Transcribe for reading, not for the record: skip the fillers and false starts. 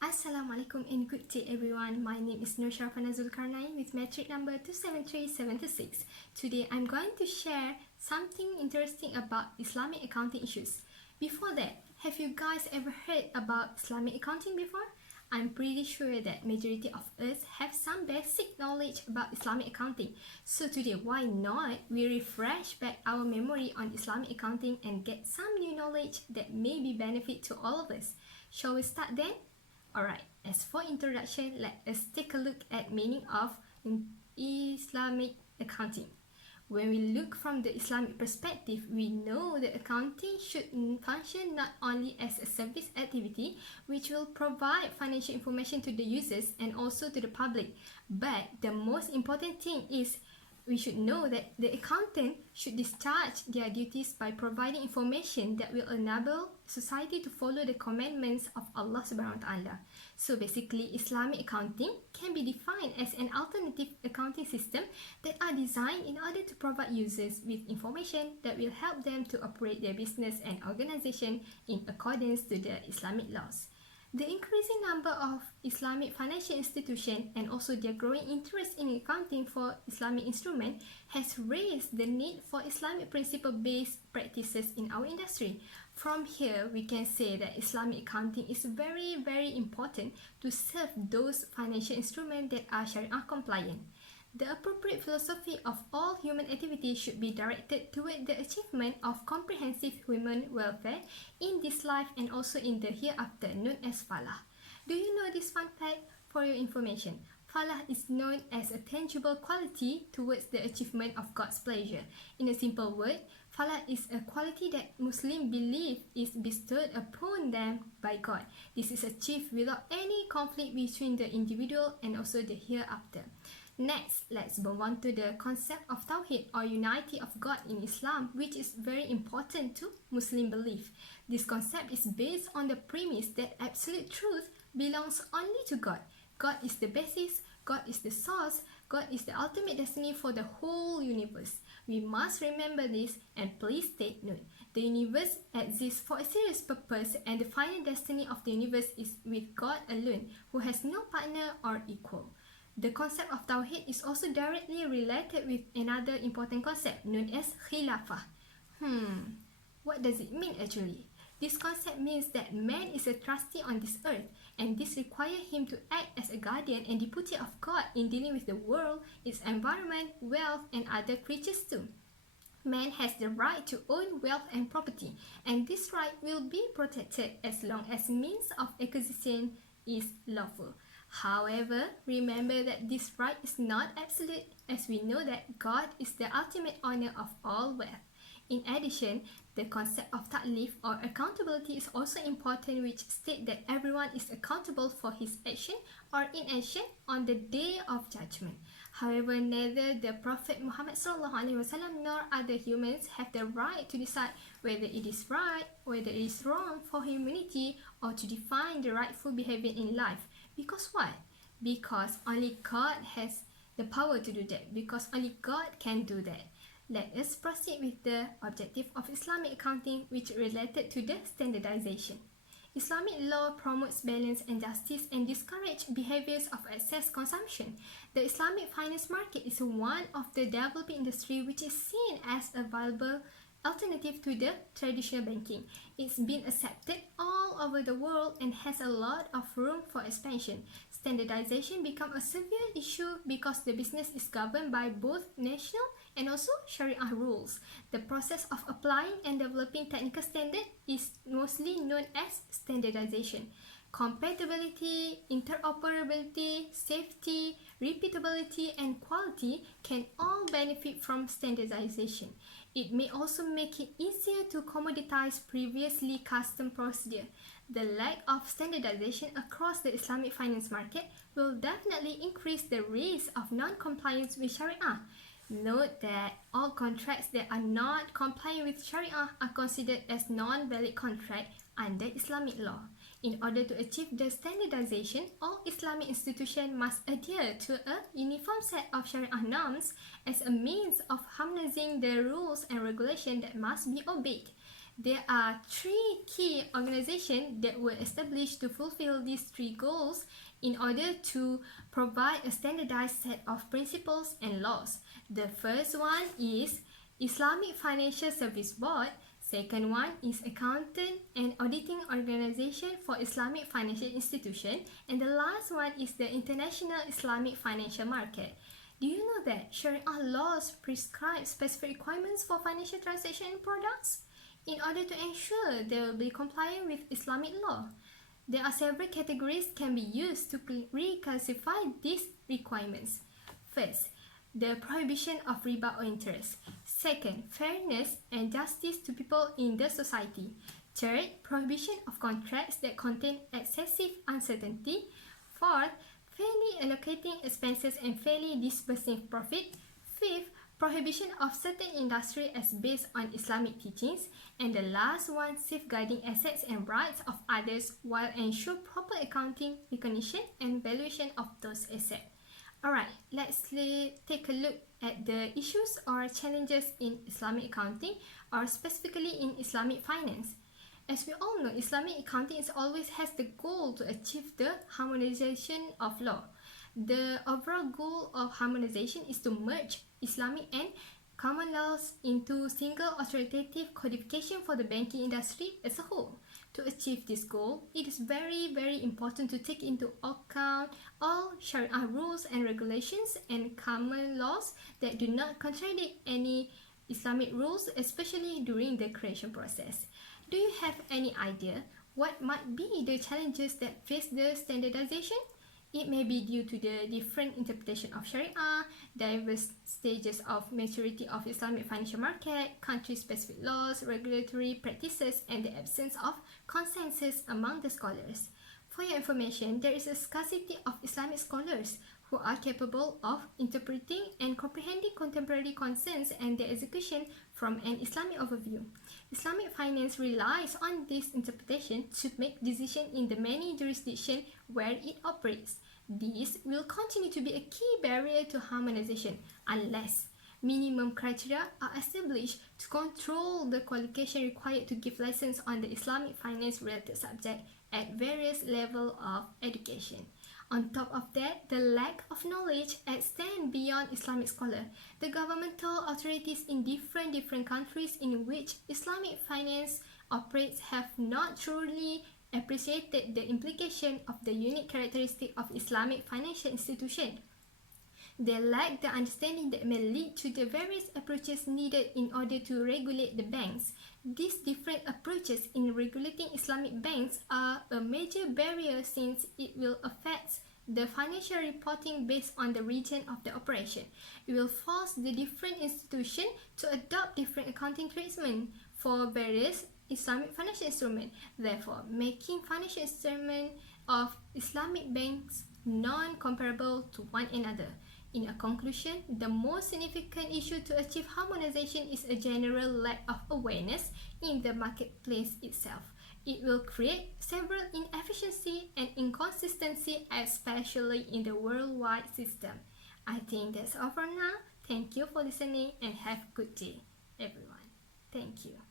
Assalamualaikum and good day everyone. My name is Sharafana Zulkarnain with metric number 273726. Today I'm going to share something interesting about Islamic accounting issues. Before that, have you guys ever heard about Islamic accounting before? I'm pretty sure that majority of us have some basic knowledge about Islamic accounting. So today, why not we refresh back our memory on Islamic accounting and get some new knowledge that may be benefit to all of us. Shall we start then? Alright, as for introduction, let us take a look at meaning of Islamic accounting. When we look from the Islamic perspective, we know that accounting should function not only as a service activity, which will provide financial information to the users and also to the public, but the most important thing is we should know that the accountant should discharge their duties by providing information that will enable society to follow the commandments of Allah Subhanahu wa Ta'ala. So basically, Islamic accounting can be defined as an alternative accounting system that are designed in order to provide users with information that will help them to operate their business and organization in accordance to the Islamic laws. The increasing number of Islamic financial institutions and also their growing interest in accounting for Islamic instruments has raised the need for Islamic principle-based practices in our industry. From here, we can say that Islamic accounting is very important to serve those financial instruments that are Sharia compliant. The appropriate philosophy of all human activities should be directed toward the achievement of comprehensive human welfare in this life and also in the hereafter, known as falah. Do you know this fun fact? For your information, falah is known as a tangible quality towards the achievement of God's pleasure. In a simple word, falah is a quality that Muslims believe is bestowed upon them by God. This is achieved without any conflict between the individual and also the hereafter. Next, let's move on to the concept of Tawhid or unity of God in Islam, which is very important to Muslim belief. This concept is based on the premise that absolute truth belongs only to God. God is the basis, God is the source, God is the ultimate destiny for the whole universe. We must remember this and please take note. The universe exists for a serious purpose and the final destiny of the universe is with God alone, who has no partner or equal. The concept of Tawhid is also directly related with another important concept known as Khilafah. What does it mean actually? This concept means that man is a trustee on this earth and this requires him to act as a guardian and deputy of God in dealing with the world, its environment, wealth and other creatures too. Man has the right to own wealth and property and this right will be protected as long as means of acquisition is lawful. However, remember that this right is not absolute as we know that God is the ultimate owner of all wealth. In addition, the concept of ta'lif or accountability is also important, which states that everyone is accountable for his action or inaction on the day of judgment. However, neither the Prophet Muhammad SAW nor other humans have the right to decide whether it is right, whether it is wrong for humanity or to define the rightful behavior in life. Because what? Because only God has the power to do that. Because only God can do that. Let us proceed with the objective of Islamic accounting, which related to the standardization. Islamic law promotes balance and justice and discourages behaviors of excess consumption. The Islamic finance market is one of the developing industry which is seen as a viable alternative to the traditional banking. It's been accepted all over the world and has a lot of room for expansion. Standardization becomes a severe issue because the business is governed by both national and also Sharia rules. The process of applying and developing technical standards is mostly known as standardization. Compatibility, interoperability, safety, repeatability, and quality can all benefit from standardization. It may also make it easier to commoditize previously custom procedure. The lack of standardization across the Islamic finance market will definitely increase the risk of non-compliance with Sharia. Note that all contracts that are not compliant with Sharia are considered as non-valid contract under Islamic law. In order to achieve the standardization, all Islamic institutions must adhere to a uniform set of Sharia norms as a means of harmonizing the rules and regulations that must be obeyed. There are three key organizations that were established to fulfill these three goals in order to provide a standardized set of principles and laws. The first one is Islamic Financial Service Board. Second one is Accountant and Auditing Organization for Islamic Financial Institution. And the last one is the International Islamic Financial Market. Do you know that Sharia laws prescribe specific requirements for financial transaction products in order to ensure they will be compliant with Islamic law? There are several categories can be used to reclassify these requirements. First, the prohibition of riba or interest. Second, fairness and justice to people in the society. Third, prohibition of contracts that contain excessive uncertainty. Fourth, fairly allocating expenses and fairly disbursing profit. Fifth, prohibition of certain industry as based on Islamic teachings. And the last one, safeguarding assets and rights of others while ensure proper accounting, recognition and valuation of those assets. Alright, let's take a look at the issues or challenges in Islamic accounting or specifically in Islamic finance. As we all know, Islamic accounting always has the goal to achieve the harmonization of law. The overall goal of harmonization is to merge Islamic and common laws into single authoritative codification for the banking industry as a whole. To achieve this goal, it is very important to take into account all Sharia rules and regulations and common laws that do not contradict any Islamic rules, especially during the creation process. Do you have any idea what might be the challenges that face the standardization? It may be due to the different interpretation of Sharia, diverse stages of maturity of Islamic financial market, country-specific laws, regulatory practices, and the absence of consensus among the scholars. For your information, there is a scarcity of Islamic scholars who are capable of interpreting and comprehending contemporary concerns and their execution from an Islamic overview. Islamic finance relies on this interpretation to make decisions in the many jurisdictions where it operates. This will continue to be a key barrier to harmonization unless minimum criteria are established to control the qualification required to give license on the Islamic finance related subject at various levels of education. On top of that, the lack of knowledge extends beyond Islamic scholars. The governmental authorities in different countries in which Islamic finance operates have not truly appreciated the implication of the unique characteristic of Islamic financial institution. They lack the understanding that may lead to the various approaches needed in order to regulate the banks. These different approaches in regulating Islamic banks are a major barrier since it will affect the financial reporting based on the region of the operation. It will force the different institutions to adopt different accounting treatment for various Islamic financial instruments, therefore making financial instruments of Islamic banks non-comparable to one another. In a conclusion, the most significant issue to achieve harmonization is a general lack of awareness in the marketplace itself. It will create several inefficiencies and inconsistency, especially in the worldwide system. I think that's all for now. Thank you for listening and have a good day, everyone. Thank you.